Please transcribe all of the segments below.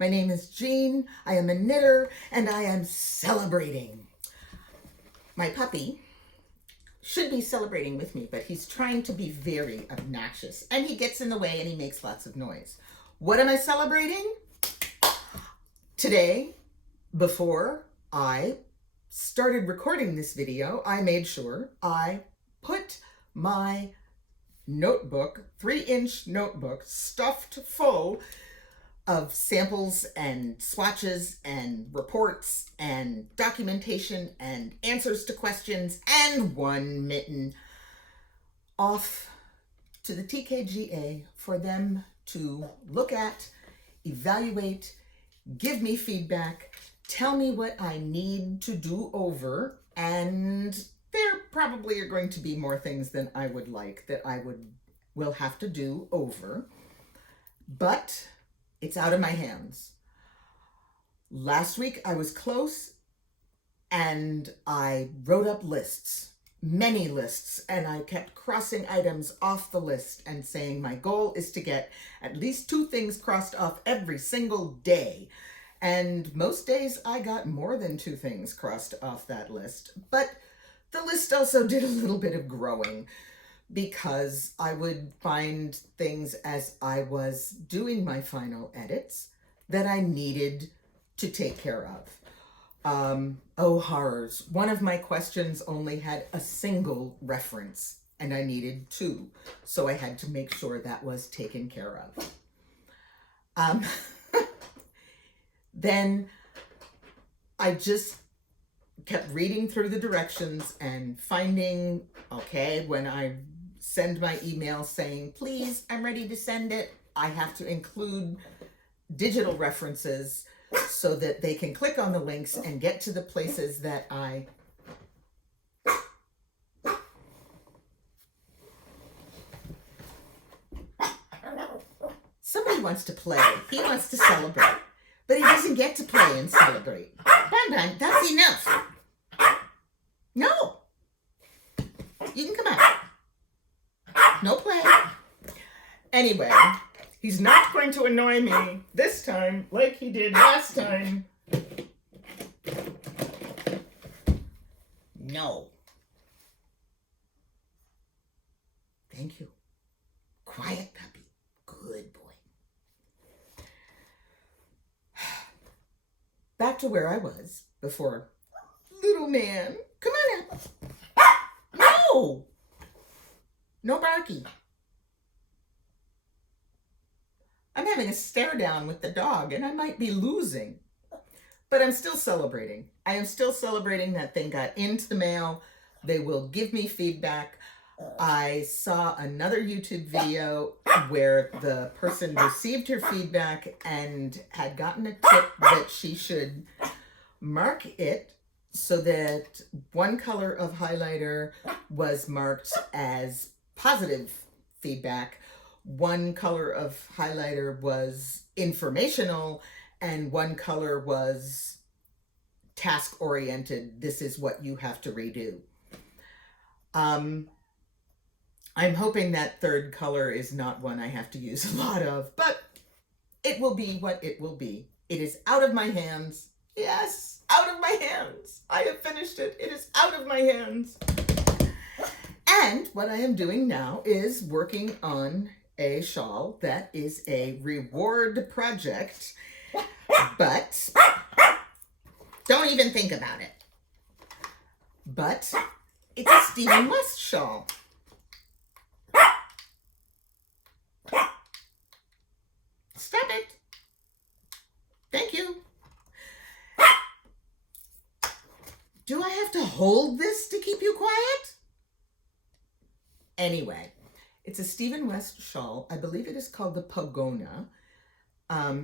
My name is Jean. I am a knitter and I am celebrating. My puppy should be celebrating with me, but he's trying to be very obnoxious and he gets in the way and he makes lots of noise. What am I celebrating? Today, before I started recording this video, I made sure I put my notebook, 3-inch notebook, stuffed full of samples and swatches and reports and documentation and answers to questions and one mitten off to the TKGA for them to look at, evaluate, give me feedback, tell me what I need to do over, and there probably are going to be more things than I would like that I will have to do over, but it's out of my hands. Last week I was close and I wrote up lists, many lists, and I kept crossing items off the list and saying my goal is to get at least 2 things crossed off every single day. And most days I got more than 2 things crossed off that list, but the list also did a little bit of growing because I would find things as I was doing my final edits that I needed to take care of. Oh horrors, one of my questions only had a single reference and I needed 2, so I had to make sure that was taken care of. Then I just kept reading through the directions and finding, okay, when I send my email saying, please, I'm ready to send it, I have to include digital references so that they can click on the links and get to the places that I Somebody wants to play. He wants to celebrate. But he doesn't get to play and celebrate. Bon, that's enough. No. You can come out. No play. Anyway, he's not going to annoy me this time like he did last time. No. Thank you. Quiet puppy. Good boy. Back to where I was before. Little man, come on out. No! No barky. I'm having a stare down with the dog and I might be losing. But I'm still celebrating. I am still celebrating that thing got into the mail. They will give me feedback. I saw another YouTube video where the person received her feedback and had gotten a tip that she should mark it so that one color of highlighter was marked as positive feedback, one color of highlighter was informational, and one color was task-oriented. This is what you have to redo. I'm hoping that third color is not one I have to use a lot of, but it will be what it will be. It is out of my hands. Yes, out of my hands. I have finished it. It is out of my hands. And what I am doing now is working on a shawl that is a reward project, but don't even think about it. But it's a Stephen West shawl. Stop it. Thank you. Do I have to hold this to keep you quiet? Anyway, it's a Stephen West shawl. I believe it is called the Pogona.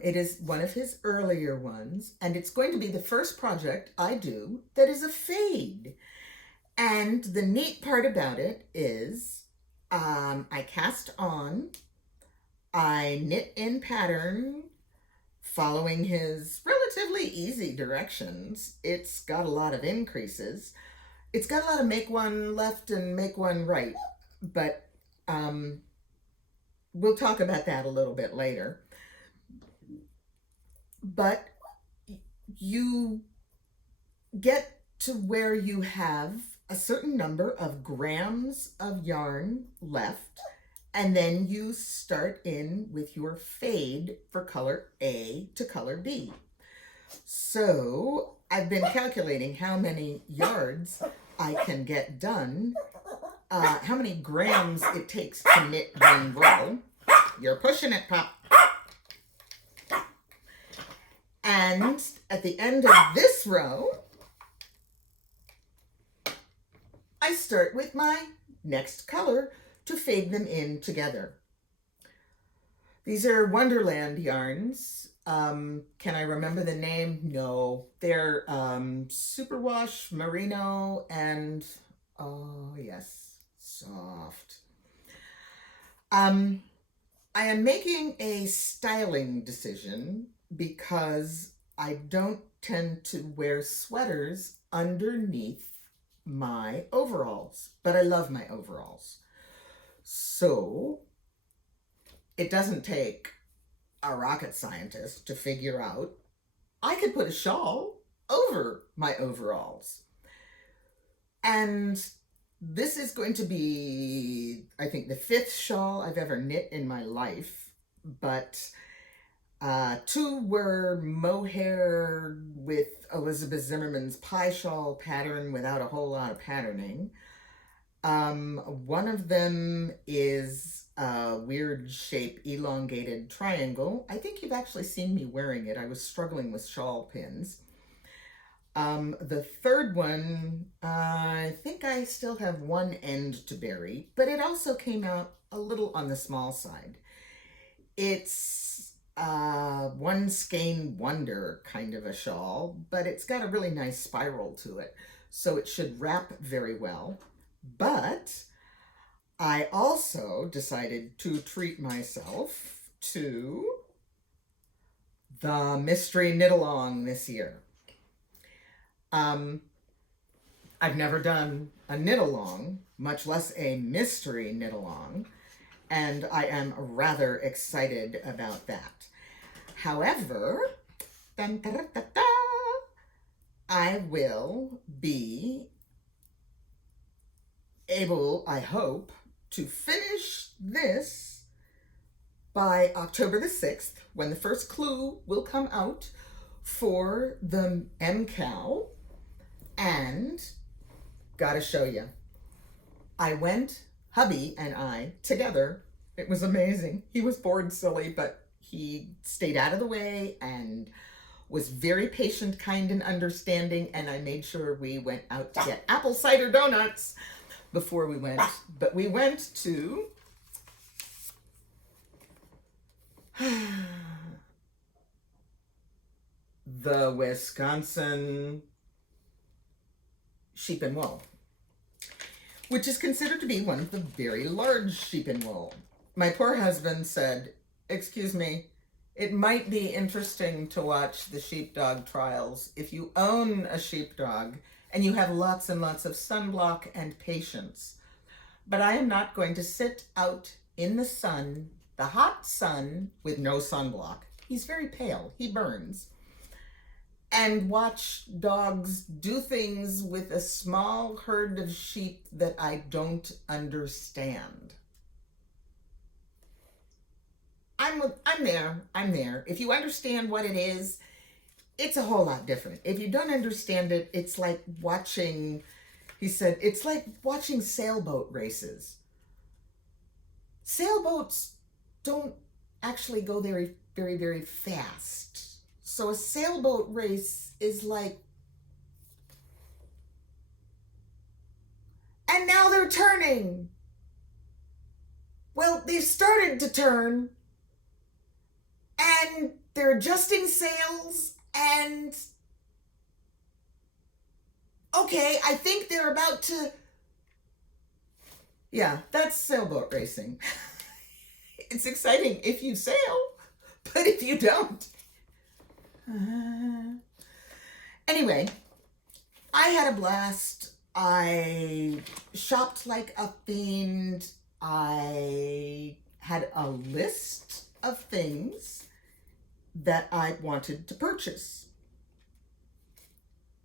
It is one of his earlier ones, and it's going to be the first project I do that is a fade. And the neat part about it is I cast on, I knit in pattern following his relatively easy directions. It's got a lot of increases. It's got a lot of make one left and make one right, but we'll talk about that a little bit later. but you get to where you have a certain number of grams of yarn left, and then you start in with your fade for color A to color B. So I've been calculating how many yards I can get done, how many grams it takes to knit one row. You're pushing it, Pop. And at the end of this row, I start with my next color to fade them in together. These are Wonderland yarns. Can I remember the name? No. They're Superwash Merino and, oh yes, soft. I am making a styling decision because I don't tend to wear sweaters underneath my overalls, but I love my overalls. So it doesn't take a rocket scientist to figure out I could put a shawl over my overalls. And this is going to be, I think, the 5th shawl I've ever knit in my life, but 2 were mohair with Elizabeth Zimmerman's pie shawl pattern without a whole lot of patterning. One of them is a weird shape, elongated triangle. I think you've actually seen me wearing it. I was struggling with shawl pins. The 3rd one, I think I still have one end to bury, but it also came out a little on the small side. It's one skein wonder kind of a shawl, but it's got a really nice spiral to it, so it should wrap very well. But I also decided to treat myself to the mystery knit-along this year. I've never done a knit-along, much less a mystery knit-along, and I am rather excited about that. However, I will be able, I hope, to finish this by October the 6th, when the first clue will come out for the MKAL. And gotta show you, I went, hubby and I, together. It was amazing. He was bored silly, but he stayed out of the way and was very patient, kind, and understanding, and I made sure we went out to get apple cider donuts before we went. But we went to the Wisconsin Sheep and Wool, which is considered to be one of the very large sheep and wool. My poor husband said, "Excuse me, it might be interesting to watch the sheepdog trials if you own a sheepdog and you have lots and lots of sunblock and patience. But I am not going to sit out in the sun, the hot sun, with no sunblock." He's very pale, he burns. "And watch dogs do things with a small herd of sheep that I don't understand." I'm there. If you understand what it is, it's a whole lot different. If you don't understand it, it's like watching, he said, it's like watching sailboat races. Sailboats don't actually go very, very, very fast. So a sailboat race is like, and now they're turning. Well, they've started to turn, and they're adjusting sails, and okay, I think they're about to, yeah, that's sailboat racing. It's exciting if you sail, but if you don't. Anyway, I had a blast. I shopped like a fiend. I had a list of things that I wanted to purchase.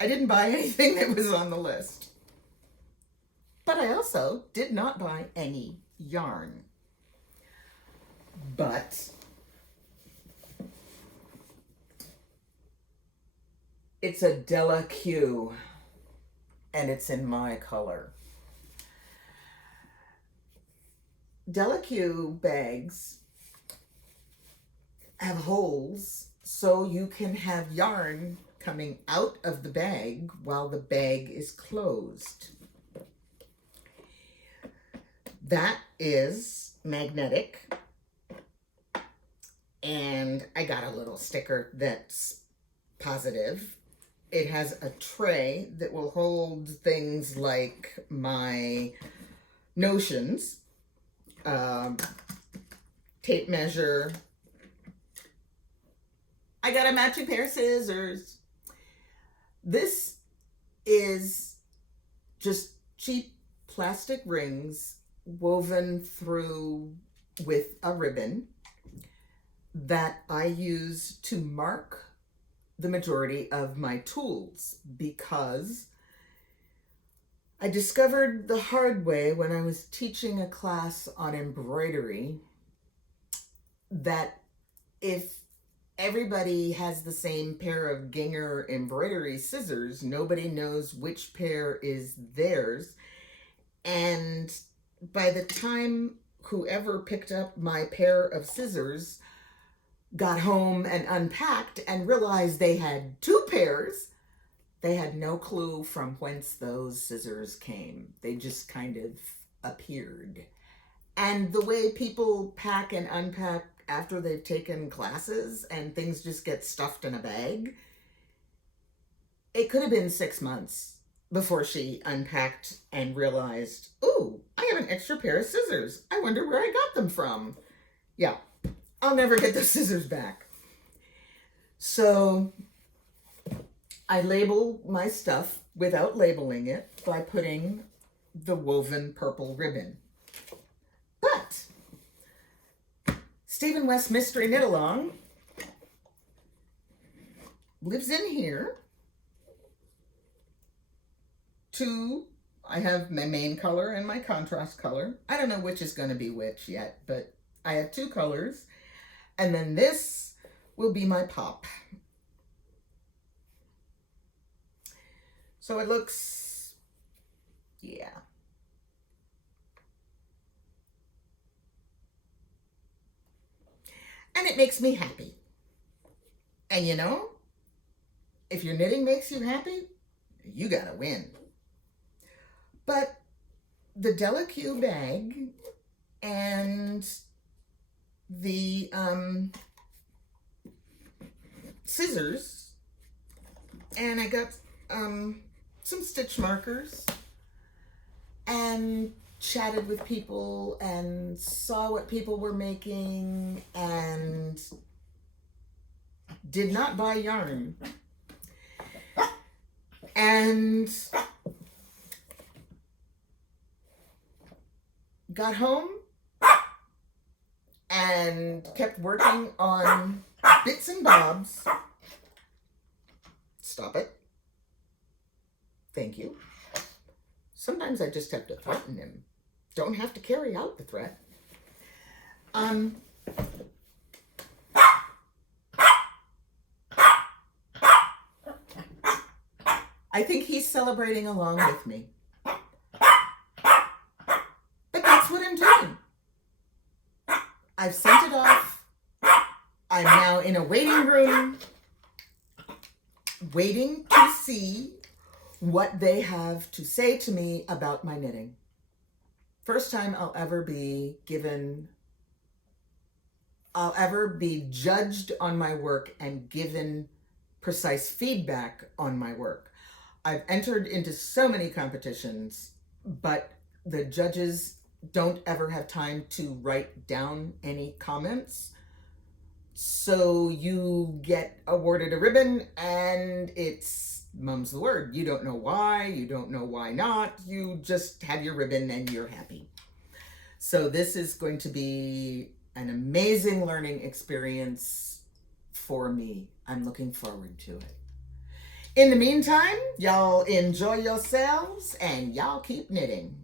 I didn't buy anything that was on the list. But I also did not buy any yarn. But it's a Della Q, and it's in my color. Della Q bags have holes so you can have yarn coming out of the bag while the bag is closed. That is magnetic, and I got a little sticker that's positive. It has a tray that will hold things like my notions, tape measure. I got a matching pair of scissors. This is just cheap plastic rings woven through with a ribbon that I use to mark the majority of my tools, because I discovered the hard way when I was teaching a class on embroidery that if everybody has the same pair of Ginger embroidery scissors, nobody knows which pair is theirs. And by the time whoever picked up my pair of scissors got home and unpacked and realized they had two pairs, they had no clue from whence those scissors came. They just kind of appeared. And the way people pack and unpack after they've taken classes and things just get stuffed in a bag, it could have been 6 months before she unpacked and realized, ooh, I have an extra pair of scissors. I wonder where I got them from. Yeah, I'll never get those scissors back. So I label my stuff without labeling it by putting the woven purple ribbon. But Stephen West Mystery Knit Along lives in here. I have my main color and my contrast color. I don't know which is going to be which yet, but I have 2 colors. And then this will be my pop. So it looks, yeah. And it makes me happy. And you know, if your knitting makes you happy, you gotta win. But the Della Q bag and the scissors, and I got some stitch markers and chatted with people and saw what people were making and did not buy yarn. And got home and kept working on bits and bobs. Stop it. Thank you. Sometimes I just have to threaten him. Don't have to carry out the threat. I think he's celebrating along with me. But that's what I'm doing. I've sent it off. I'm now in a waiting room, waiting to see what they have to say to me about my knitting. First time I'll ever be judged on my work and given precise feedback on my work. I've entered into so many competitions, but the judges don't ever have time to write down any comments. So you get awarded a ribbon and it's mum's the word. You don't know why, you don't know why not. You just have your ribbon and you're happy. So this is going to be an amazing learning experience for me. I'm looking forward to it. In the meantime, y'all enjoy yourselves and y'all keep knitting.